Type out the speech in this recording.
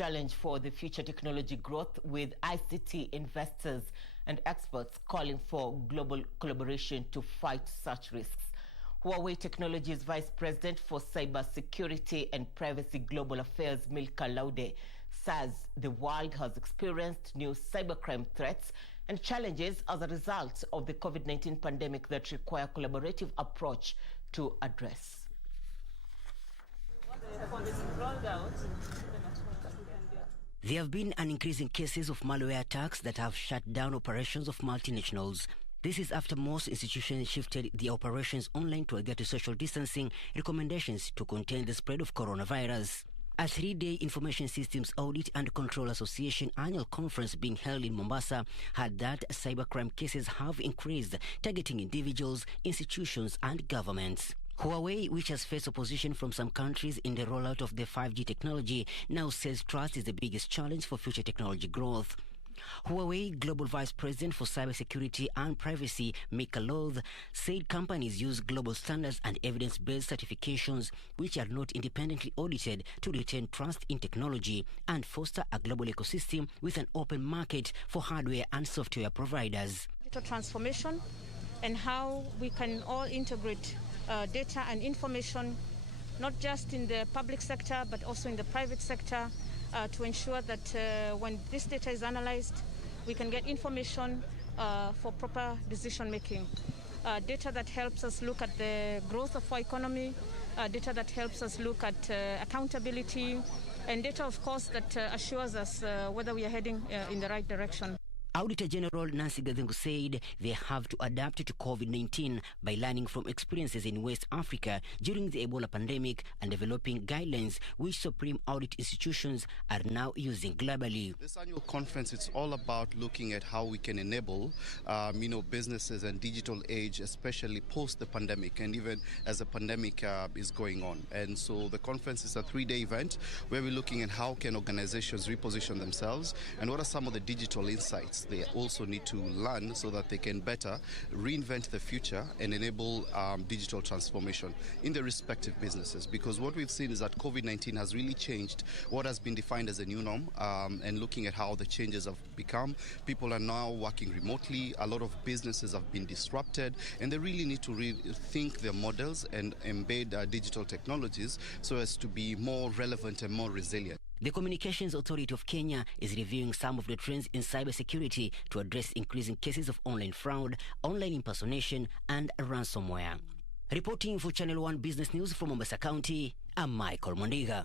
challenge for the future technology growth, with ICT investors and experts calling for global collaboration to fight such risks. Huawei Technologies Vice-President for Cybersecurity and Privacy Global Affairs, Milka Lauhde, says the world has experienced new cybercrime threats and challenges as a result of the COVID-19 pandemic that require a collaborative approach to address. There have been an increase in cases of malware attacks that have shut down operations of multinationals. This is after most institutions shifted their operations online to adhere to social distancing recommendations to contain the spread of coronavirus. A 3-day Information Systems Audit and Control Association annual conference being held in Mombasa had that cybercrime cases have increased, targeting individuals, institutions and governments. Huawei, which has faced opposition from some countries in the rollout of the 5G technology, now says trust is the biggest challenge for future technology growth. Huawei Global Vice-President for Cybersecurity and Privacy, Milka Lauhde, said companies use global standards and evidence-based certifications which are not independently audited to retain trust in technology and foster a global ecosystem with an open market for hardware and software providers. Digital transformation and how we can all integrate data and information, not just in the public sector but also in the private sector, to ensure that when this data is analyzed, we can get information for proper decision making. Data that helps us look at the growth of our economy, data that helps us look at accountability, and data, of course, that assures us whether we are heading in the right direction. Auditor General Nancy Gathungu said they have to adapt to COVID-19 by learning from experiences in West Africa during the Ebola pandemic and developing guidelines which supreme audit institutions are now using globally. This annual conference, it's all about looking at how we can enable, businesses and digital age, especially post the pandemic and even as the pandemic is going on. And so the conference is a 3-day event where we're looking at how can organizations reposition themselves and what are some of the digital insights they also need to learn so that they can better reinvent the future and enable digital transformation in their respective businesses. Because what we've seen is that COVID-19 has really changed what has been defined as a new norm, and looking at how the changes have become. People are now working remotely, a lot of businesses have been disrupted, and they really need to rethink their models and embed digital technologies so as to be more relevant and more resilient. The Communications Authority of Kenya is reviewing some of the trends in cybersecurity to address increasing cases of online fraud, online impersonation, and ransomware. Reporting for Channel 1 Business News from Mombasa County, I'm Michael Mondiga.